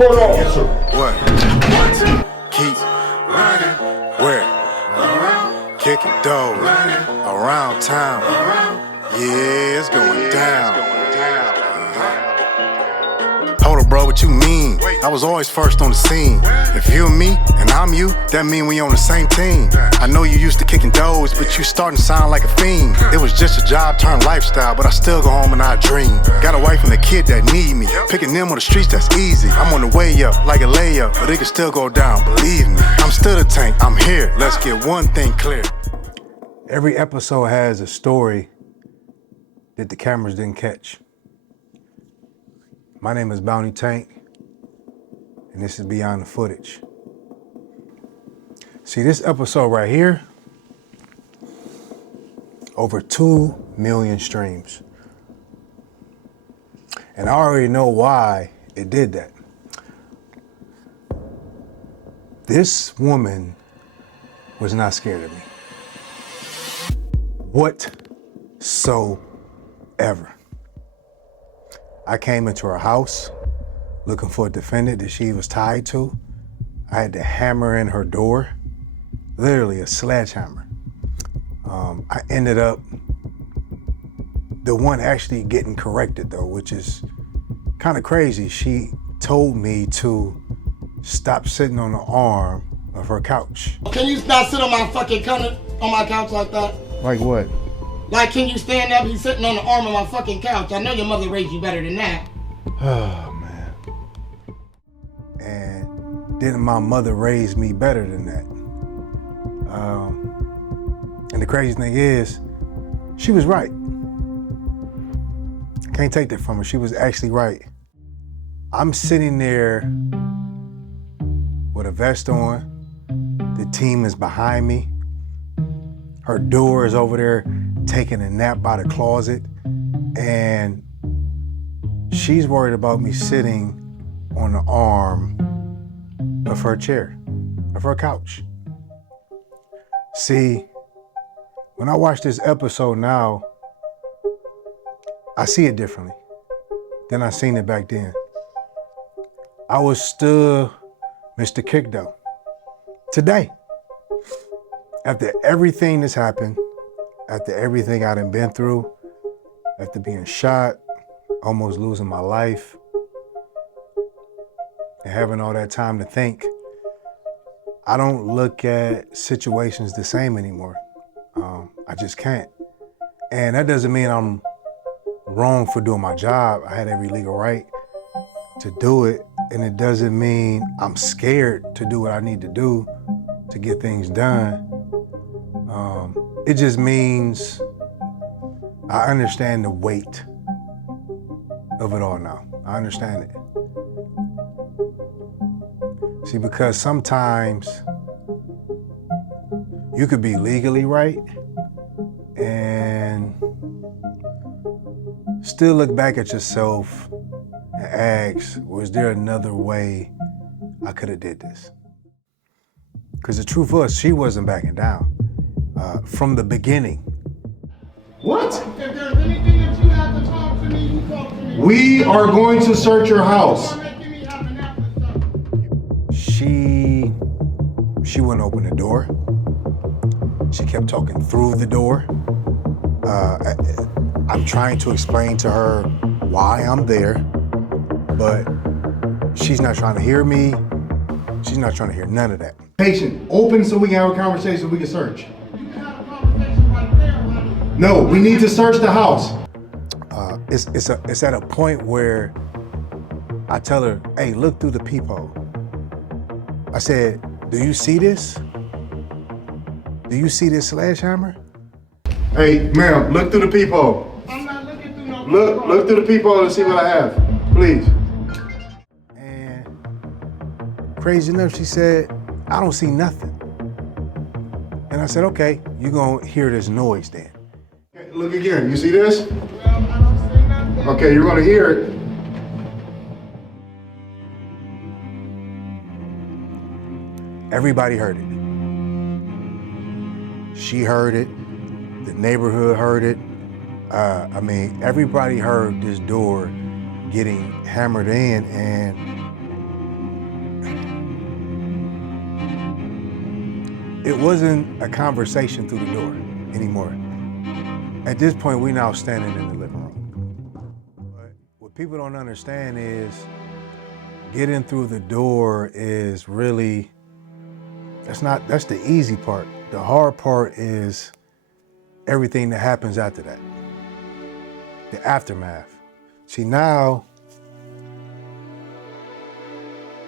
Court officer. What? Keep running. Where? Around. Kicking dough. Around town. Yeah, it's going down. Hold up, bro, what you mean? I was always first on the scene. If you and me, and I'm you, that mean we on the same team. I know you used to kicking doors, but you starting to sound like a fiend. It was just a job turned lifestyle, but I still go home and I dream. Got a wife and a kid that need me. Picking them on the streets, that's easy. I'm on the way up, like a layup, but it can still go down, believe me. I'm still the tank, I'm here. Let's get one thing clear. Every episode has a story that the cameras didn't catch. My name is BountyTank, and this is Beyond the Footage. See, this episode right here, over 2 million streams. And I already know why it did that. This woman was not scared of me. Whatsoever. I came into her house looking for a defendant that she was tied to. I had to hammer in her door, literally a sledgehammer. I ended up the one actually getting corrected though, which is kind of crazy. She told me to stop sitting on the arm of her couch. Can you not sit on my fucking couch like that? Like what? Like, can you stand up? He's sitting on the arm of my fucking couch. I know your mother raised you better than that. Oh, man. And didn't my mother raise me better than that? And the crazy thing is, she was right. I can't take that from her. She was actually right. I'm sitting there with a vest on. The team is behind me. Her door is over there taking a nap by the closet, and she's worried about me sitting on the arm of her chair, of her couch. See, when I watch this episode now, I see it differently than I seen it back then. I was still Mr. Kick though. Today, after everything that's happened, after everything I done been through, after being shot, almost losing my life, and having all that time to think, I don't look at situations the same anymore. I just can't. And that doesn't mean I'm wrong for doing my job. I had every legal right to do it. And it doesn't mean I'm scared to do what I need to do to get things done. It just means I understand the weight of it all now. I understand it. See, because sometimes you could be legally right and still look back at yourself and ask, was there another way I could have did this? Because the truth was, she wasn't backing down from the beginning. What? If there's anything that you have to talk to me, you talk to me. We are going to search your house. She wouldn't open the door. She kept talking through the door. I'm trying to explain to her why I'm there, but she's not trying to hear me. She's not trying to hear none of that. Patient, open so we can have a conversation, we can search. You can have a conversation right there, honey. No, we need to search the house. It's at a point where I tell her, hey, look through the peephole. I said, do you see this? Do you see this sledgehammer? Hey, ma'am, look through the peephole. I'm not looking through no Look through the peephole and see what I have, please. And crazy enough, she said, I don't see nothing. And I said, okay, you're gonna hear this noise then. Okay, look again, you see this? Well, I don't see nothing. Okay, you're gonna hear it. Everybody heard it. She heard it, the neighborhood heard it. Everybody heard this door getting hammered in, and it wasn't a conversation through the door anymore. At this point, we now standing in the living room. But what people don't understand is getting through the door is really, that's the easy part. The hard part is everything that happens after that. The aftermath. See, now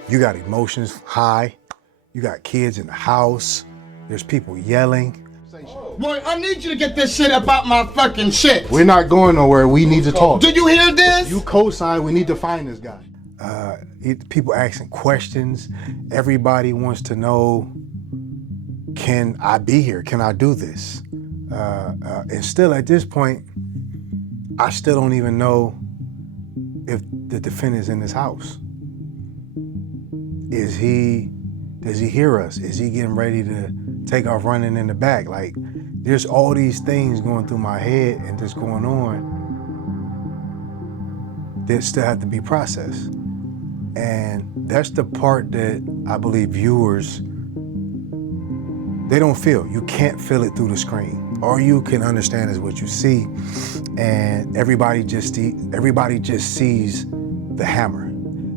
you got emotions high. You got kids in the house. There's people yelling. Boy, I need you to get this shit about my fucking shit. We're not going nowhere. We need to talk. Did you hear this? You co-sign. We need to find this guy. People asking questions. Everybody wants to know, can I be here? Can I do this? And still at this point, I still don't even know if the defendant's in this house. Does he hear us? Is he getting ready to take off running in the back? Like, there's all these things going through my head and just going on that still have to be processed. And that's the part that I believe viewers, they don't feel. You can't feel it through the screen. All you can understand is what you see, and everybody just sees the hammer.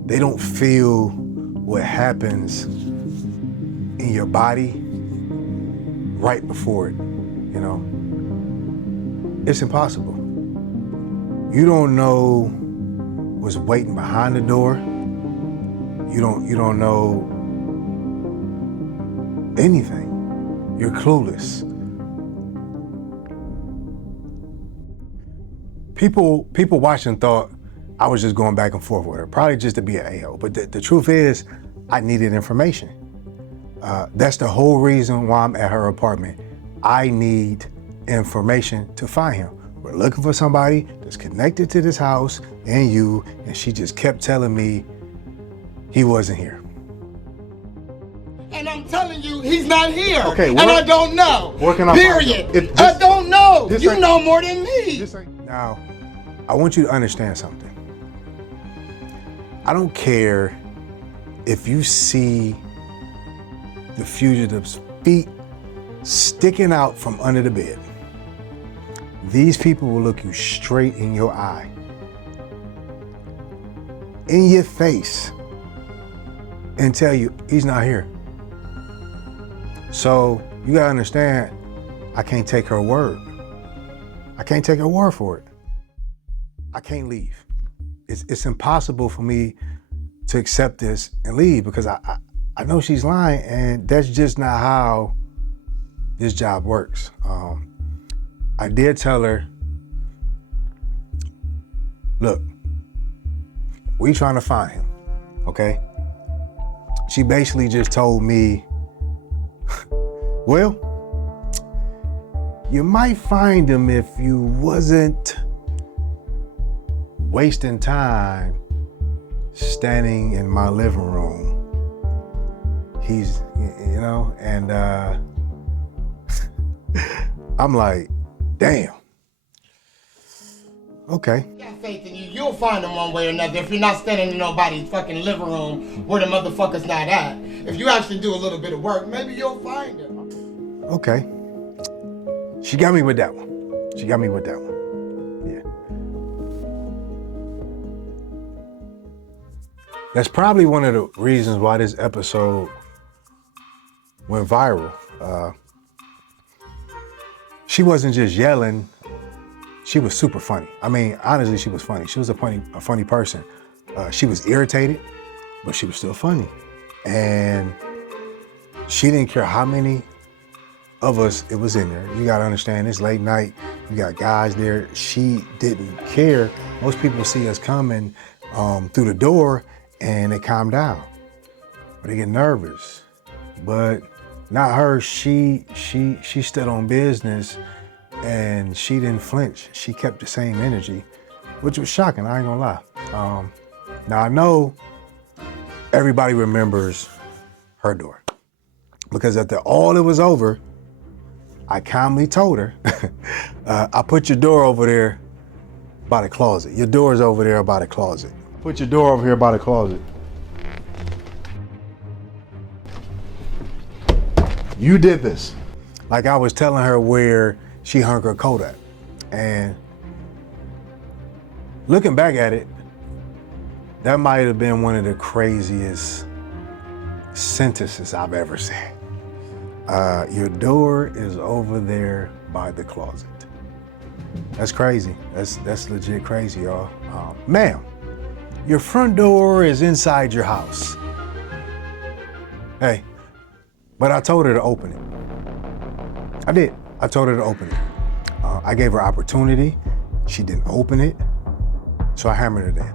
They don't feel what happens in your body right before it, you know? It's impossible. You don't know what's waiting behind the door. You don't know anything. You're clueless. People watching thought I was just going back and forth with her, probably just to be an a-hole. But the truth is, I needed information. That's the whole reason why I'm at her apartment. I need information to find him. We're looking for somebody that's connected to this house and you, and she just kept telling me he wasn't here. And I'm telling you, he's not here. Okay, and I don't know. Where can I Period. find him? I don't know. this You ain't- know more than me. Now, I want you to understand something. I don't care if you see the fugitive's feet sticking out from under the bed. These people will look you straight in your eye, in your face, and tell you he's not here. So you gotta understand, I can't take her word. I can't take her word for it. I can't leave. It's impossible for me to accept this and leave because I know she's lying, and that's just not how this job works. I did tell her, look, we trying to find him, okay? She basically just told me, well, you might find him if you wasn't wasting time standing in my living room. He's, you know, and I'm like, damn. Okay. I got faith in you. You'll find him one way or another if you're not standing in nobody's fucking living room where the motherfucker's not at. If you actually do a little bit of work, maybe you'll find him. Okay. She got me with that one. Yeah. That's probably one of the reasons why this episode went viral. She wasn't just yelling, she was super funny. I mean, honestly, she was funny. She was a funny person. She was irritated, but she was still funny. And she didn't care how many of us it was in there. You gotta understand, it's late night, you got guys there. She didn't care. Most people see us coming through the door and they calm down, or they get nervous. But not her. She stood on business and she didn't flinch. She kept the same energy, which was shocking, I ain't gonna lie. Now I know everybody remembers her door, because after all it was over, I calmly told her, I put your door over there by the closet. Your door's over there by the closet. Put your door over here by the closet. You did this. Like I was telling her where she hung her coat at. And looking back at it, that might have been one of the craziest sentences I've ever said. Your door is over there by the closet. That's crazy. That's legit crazy, y'all. Ma'am, your front door is inside your house. Hey, but I told her to open it. I did. I told her to open it. I gave her opportunity. She didn't open it, so I hammered her in.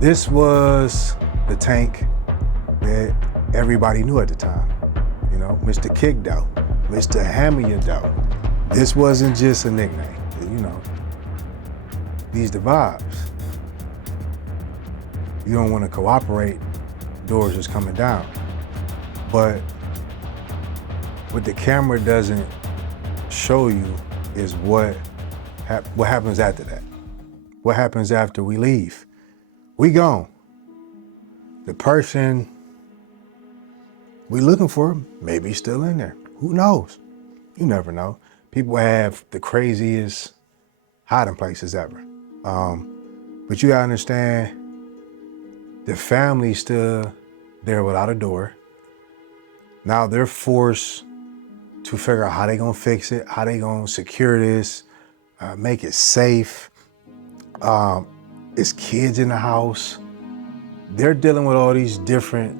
This was the Tank that everybody knew at the time. You know, Mr. Kick Dough, Mr. Hammer Your Dough. This wasn't just a nickname, you know. These the vibes. You don't want to cooperate, doors is coming down. But what the camera doesn't show you is what happens after that. What happens after we leave? We gone. The person we looking for maybe still in there. Who knows? You never know. People have the craziest hiding places ever. But you gotta understand, the family's still there without a door. Now they're forced to figure out how they gonna fix it, how they gonna secure this, make it safe. It's kids in the house. They're dealing with all these different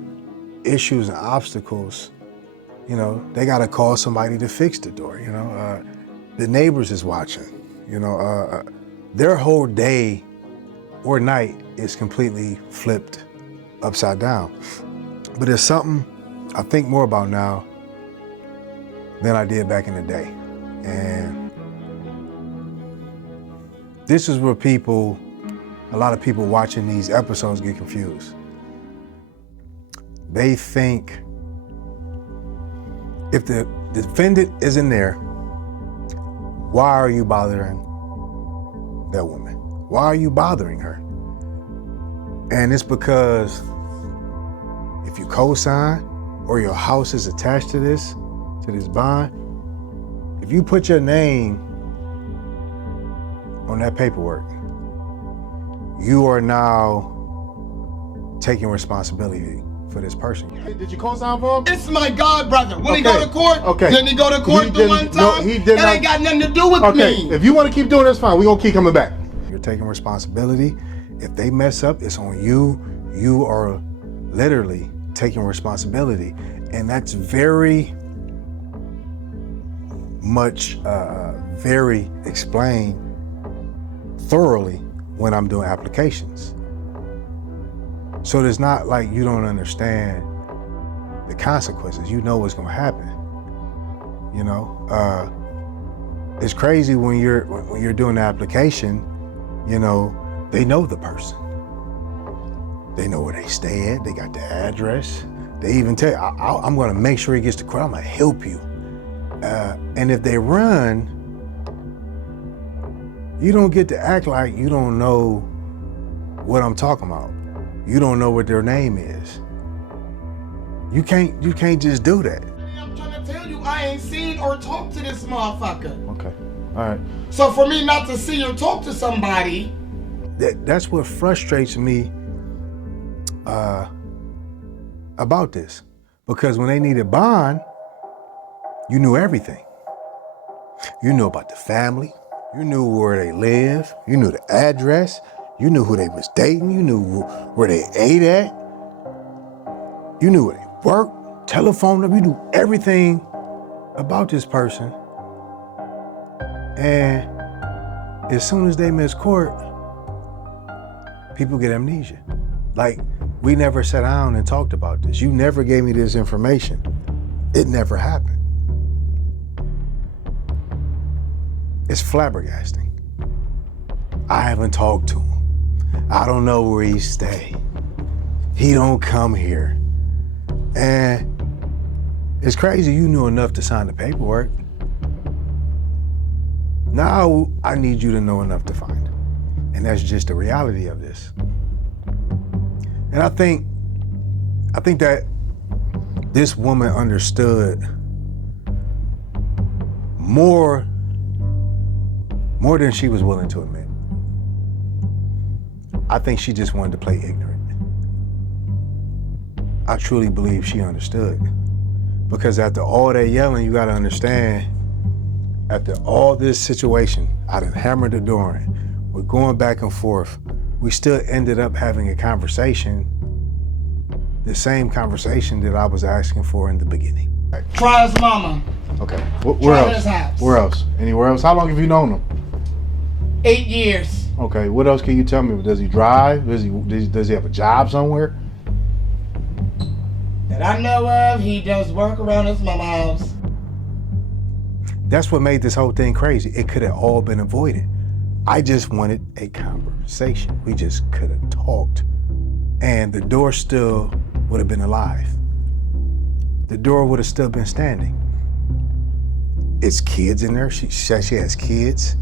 issues and obstacles. You know, they gotta call somebody to fix the door, you know. The neighbors is watching, you know. Their whole day or night is completely flipped upside down. But it's something I think more about now than I did back in the day. And this is where a lot of people watching these episodes get confused. They think if the defendant isn't there, why are you bothering that woman? Why are you bothering her? And it's because if you co-sign or your house is attached to this bond, if you put your name on that paperwork, you are now taking responsibility for this person. Hey, did you co-sign for him? It's my god brother. Will he Okay. go to court? Okay. Didn't he go to court the one time? No, he did It not. ain't got nothing to do with Okay, me. if you want to keep doing this, fine. We're gonna keep coming back. You're taking responsibility. If they mess up, it's on you. You are literally taking responsibility. And that's very much, very explained thoroughly when I'm doing applications. So it's not like you don't understand the consequences. You know what's gonna happen. You know, it's crazy when you're doing the application. You know, they know the person. They know where they stay at. They got the address. They even tell you, I'm gonna make sure he gets to court. I'm gonna help you. And if they run, you don't get to act like you don't know what I'm talking about. You don't know what their name is. You can't just do that. I'm trying to tell you, I ain't seen or talked to this motherfucker. Okay, all right. So for me not to see or talk to somebody, That's what frustrates me about this. Because when they needed bond, you knew everything. You knew about the family. You knew where they live. You knew the address. You knew who they was dating. You knew where they ate at. You knew where they worked, telephone number. You knew everything about this person. And as soon as they miss court, people get amnesia. Like, we never sat down and talked about this. You never gave me this information. It never happened. It's flabbergasting. I haven't talked to him. I don't know where he stay. He don't come here. And it's crazy you knew enough to sign the paperwork. Now I need you to know enough to find him. And that's just the reality of this. And I think that this woman understood more than she was willing to admit. I think she just wanted to play ignorant. I truly believe she understood. Because after all that yelling, you gotta understand, after all this situation, I done hammered the door in, we're going back and forth, we still ended up having a conversation, the same conversation that I was asking for in the beginning. Try his mama. Okay. Where Try his else? house. Where else? Anywhere else? How long have you known him? 8 years. Okay. What else can you tell me? Does he drive? Does he have a job somewhere? That I know of, he does work around his mama's house. That's what made this whole thing crazy. It could have all been avoided. I just wanted a conversation. We just could have talked. And the door still would have been alive. The door would have still been standing. It's kids in there. She says she has kids.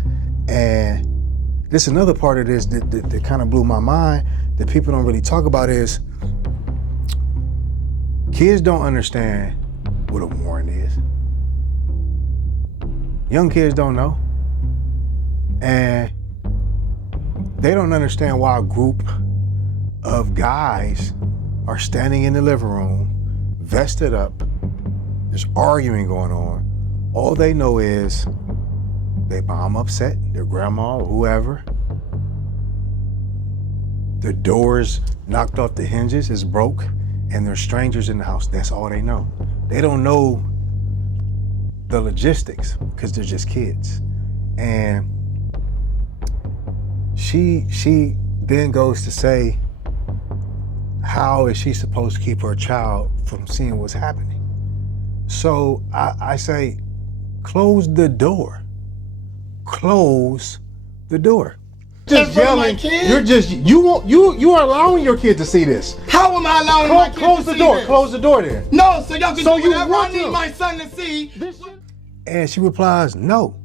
And this another part of this that kind of blew my mind that people don't really talk about is kids don't understand what a warrant is. Young kids don't know. And they don't understand why a group of guys are standing in the living room, vested up, there's arguing going on. All they know is their mom upset, their grandma or whoever. The doors knocked off the hinges, is broke, and there's strangers in the house. That's all they know. They don't know the logistics because they're just kids. And she then goes to say, how is she supposed to keep her child from seeing what's happening? So I say, close the door. Close the door. Just yelling. You are allowing your kid to see this. How am I allowing my kid Close to the see door. this? Close the door there. No, so y'all can So do you whatever I want need to. my son to see. And she replies, no.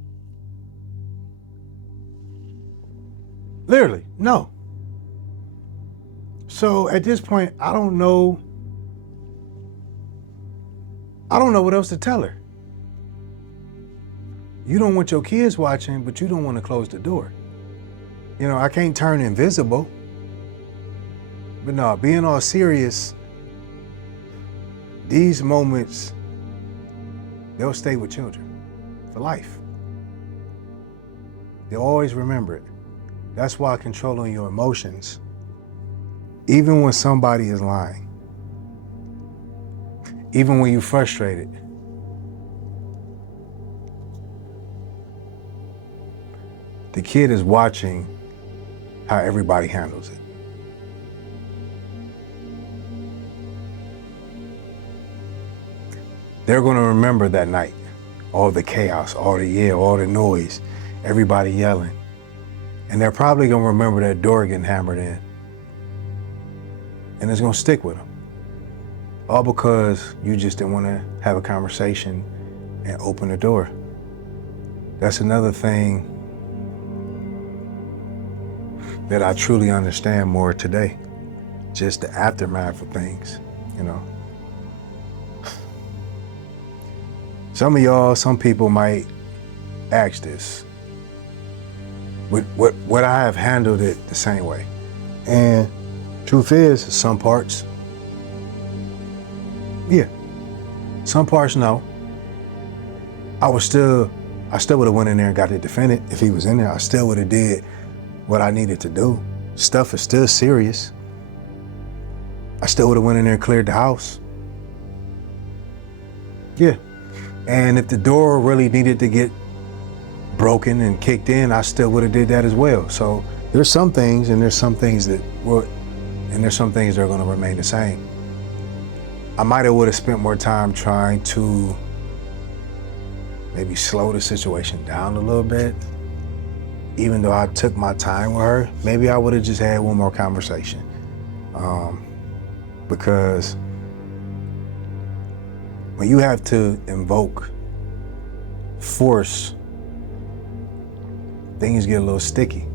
Literally, no. So at this point, I don't know what else to tell her. You don't want your kids watching, but you don't want to close the door. You know, I can't turn invisible. But no, being all serious, these moments, they'll stay with children for life. They'll always remember it. That's why controlling your emotions, even when somebody is lying, even when you're frustrated, the kid is watching how everybody handles it. They're gonna remember that night, all the chaos, all the yell, all the noise, everybody yelling. And they're probably gonna remember that door getting hammered in. And it's gonna stick with them. All because you just didn't wanna have a conversation and open the door. That's another thing that I truly understand more today. Just the aftermath of things, you know. Some people might ask this. Would I have handled it the same way? And truth is, some parts, yeah. Some parts, no. I still would have went in there and got the defendant if he was in there. I still would have did what I needed to do. Stuff is still serious. I still would have went in there and cleared the house. Yeah. And if the door really needed to get broken and kicked in, I still would have did that as well. So there's some things and there's some things that are gonna remain the same. I might have would have spent more time trying to maybe slow the situation down a little bit. Even though I took my time with her, maybe I would have just had one more conversation. Because when you have to invoke force, things get a little sticky.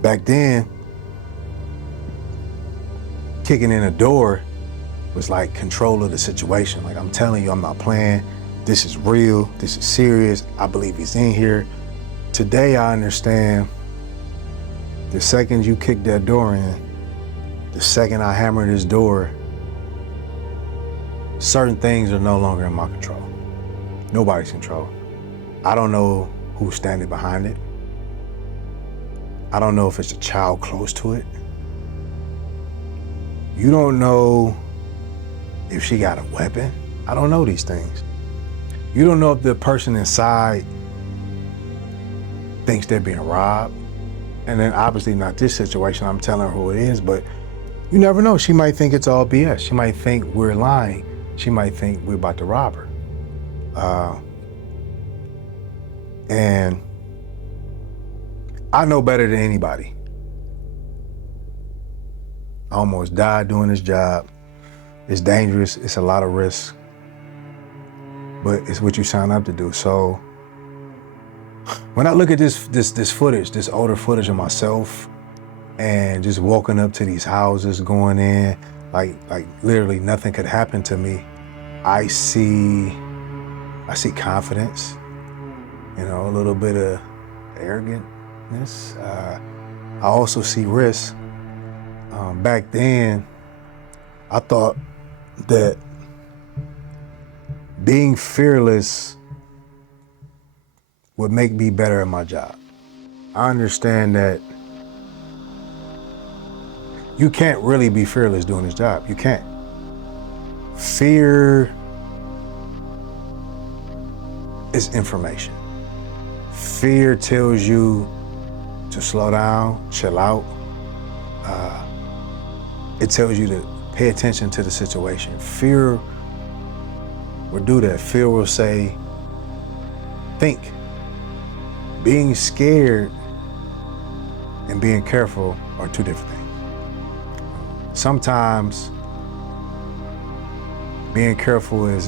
Back then, kicking in a door was like control of the situation. Like, I'm telling you, I'm not playing. This is real. This is serious. I believe he's in here. Today, I understand the second you kick that door in, the second I hammer this door, certain things are no longer in my control. Nobody's control. I don't know who's standing behind it. I don't know if it's a child close to it. You don't know if she got a weapon. I don't know these things. You don't know if the person inside thinks they're being robbed. And then obviously not this situation, I'm telling her who it is, but you never know. She might think it's all BS. She might think we're lying. She might think we're about to rob her. And I know better than anybody. I almost died doing this job. It's dangerous, it's a lot of risk, but it's what you sign up to do. So when I look at this footage, this older footage of myself and just walking up to these houses, going in, like literally nothing could happen to me, I see confidence, you know, a little bit of arrogantness. I also see risk. Back then, I thought that being fearless would make me better at my job. I understand that you can't really be fearless doing this job. You can't. Fear is information. Fear tells you to slow down, chill out. It tells you to pay attention to the situation. Fear will do that. Fear will say, think. Being scared and being careful are two different things. Sometimes being careful is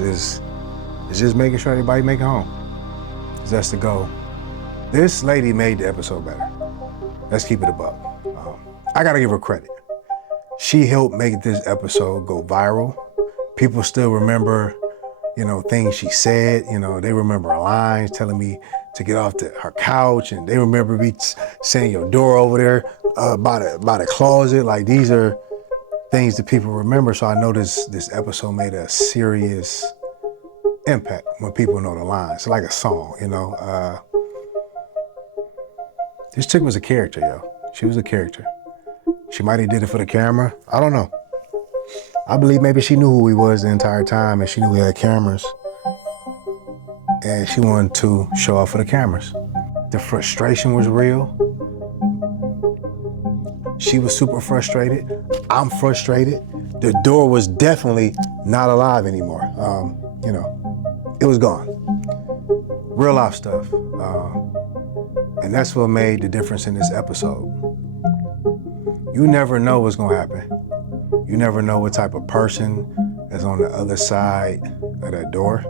just making sure everybody make it home. 'Cause that's the goal. This lady made the episode better. Let's keep it a buck. I gotta give her credit. She helped make this episode go viral. People still remember, you know, things she said. You know, they remember her lines telling me to get off her couch, and they remember me saying your door over there by the closet. Like, these are things that people remember. So I know this episode made a serious impact when people know the lines. It's like a song, you know. This chick was a character, yo. She was a character. She might have did it for the camera. I don't know. I believe maybe she knew who he was the entire time, and she knew we had cameras. And she wanted to show off for the cameras. The frustration was real. She was super frustrated. I'm frustrated. The door was definitely not alive anymore. You know, it was gone. Real life stuff. And that's what made the difference in this episode. You never know what's gonna happen. You never know what type of person is on the other side of that door.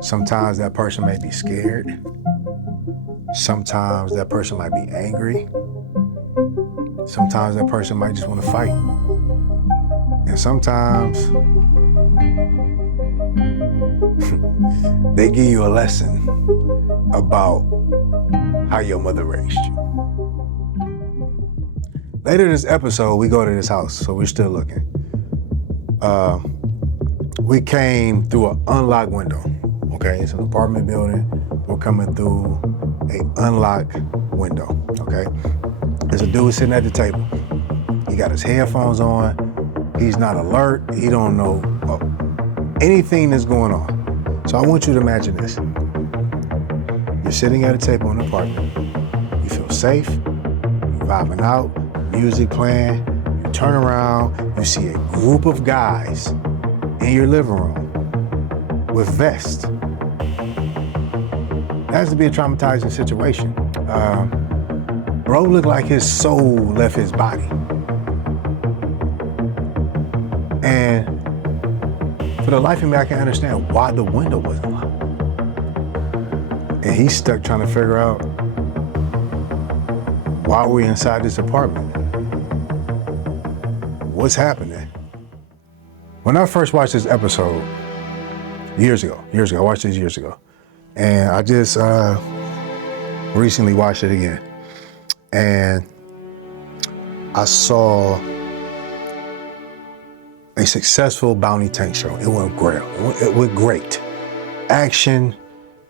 Sometimes that person may be scared. Sometimes that person might be angry. Sometimes that person might just want to fight. And sometimes they give you a lesson about how your mother raised you. Later this episode, we go to this house, so we're still looking. We came through an unlocked window, okay? It's an apartment building. We're coming through an unlocked window, okay? There's a dude sitting at the table. He got his headphones on. He's not alert. He don't know anything that's going on. So I want you to imagine this. You're sitting at a table in an apartment. You feel safe. You're vibing out. Music playing. You turn around. You see a group of guys in your living room with vests. That has to be a traumatizing situation. Bro looked like his soul left his body. And for the life of me, I can't understand why the window wasn't locked. And he's stuck trying to figure out why we're inside this apartment. What's happening? When I first watched this episode, years ago, I watched this years ago. And I just recently watched it again. And I saw a successful BountyTank show. It went great. It went great. Action,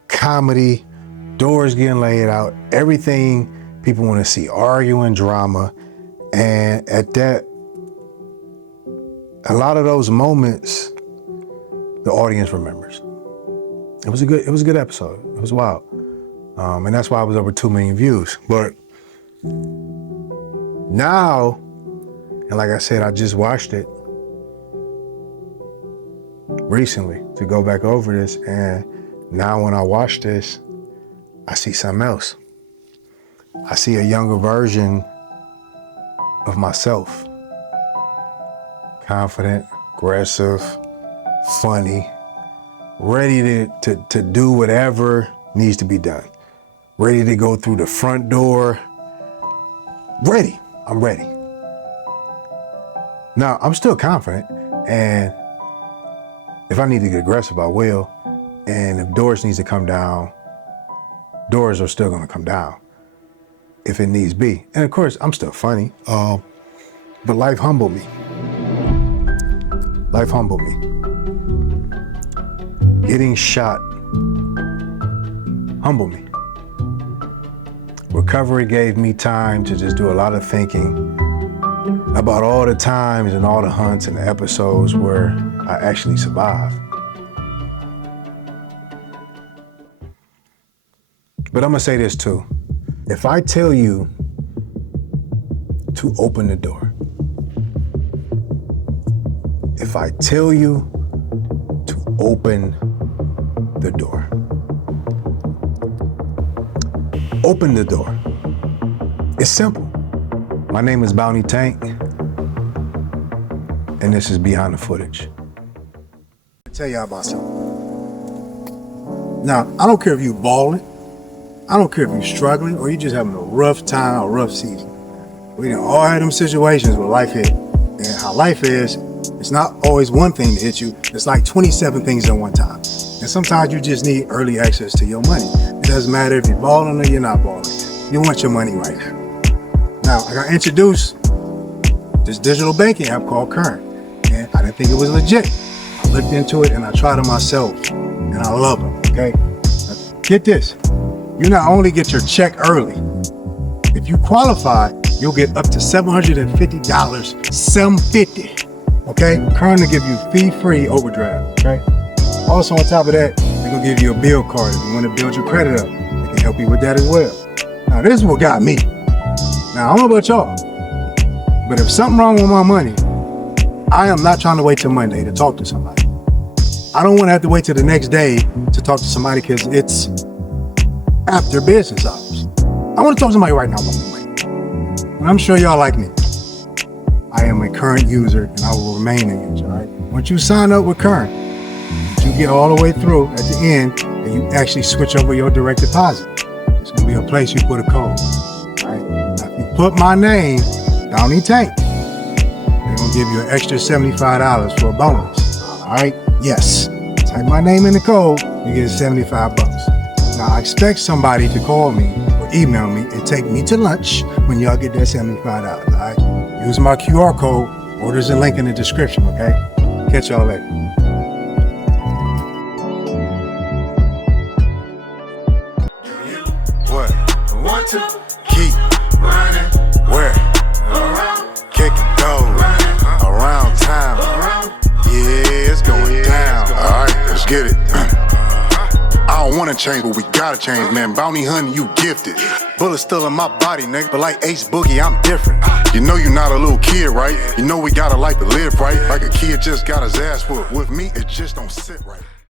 comedy, doors getting laid out, everything people want to see, arguing, drama. And at that, a lot of those moments, the audience remembers. It was a good episode. It was wild. And that's why it was over 2 million views. But now, and like I said, I just watched it recently to go back over this. And now when I watch this, I see something else. I see a younger version of myself. Confident, aggressive, funny, ready to do whatever needs to be done. Ready to go through the front door. Ready. I'm ready. Now, I'm still confident, and if I need to get aggressive, I will. And if doors needs to come down, doors are still gonna come down if it needs be. And of course, I'm still funny, but life humbled me. Life humbled me. Getting shot humbled me. Recovery gave me time to just do a lot of thinking about all the times and all the hunts and the episodes where I actually survived. But I'm gonna say this too. If I tell you to open the door, if I tell you to open the door, open the door. It's simple. My name is BountyTank, and this is Behind the Footage. I'll tell y'all about something. Now, I don't care if you're balling, I don't care if you're struggling, or you're just having a rough time, a rough season. We done all had them situations where life hit. And how life is, it's not always one thing to hit you, it's like 27 things at one time. And sometimes you just need early access to your money. It doesn't matter if you're balling or you're not balling. You want your money right now. Now, I got introduced this digital banking app called Current. And I didn't think it was legit. I looked into it and I tried it myself. And I love it, okay? Now, get this. You not only get your check early, if you qualify, you'll get up to $750, $750, okay? Current will give you fee-free overdraft, okay? Also on top of that, they're gonna give you a bill card if you wanna build your credit up. They can help you with that as well. Now this is what got me. Now I don't know about y'all, but if something wrong with my money, I am not trying to wait till Monday to talk to somebody. I don't wanna have to wait till the next day to talk to somebody because it's after business hours. I wanna talk to somebody right now about my money. And I'm sure y'all like me. I am a Current user and I will remain a user, all right? Once you sign up with Current, you get all the way through at the end and you actually switch over your direct deposit. It's gonna be a place you put a code, all right? Now, if you put my name, BountyTank, they're gonna give you an extra $75 for a bonus, all right? Yes, type my name in the code, you get $75. Now, I expect somebody to call me or email me and take me to lunch when y'all get that $75, all right? Use my QR code, orders and link in the description, okay? Catch y'all later. Want to keep running where? Around. Kicking doors around town. Yeah, it's going down. Alright, let's get it. I don't wanna change, but we gotta change, man. Bounty hunting, you gifted. Bullets still in my body, nigga. But like Ace Boogie, I'm different. You know you're not a little kid, right? You know we got a life to live, right? Like a kid just got his ass whooped. With me, it just don't sit right.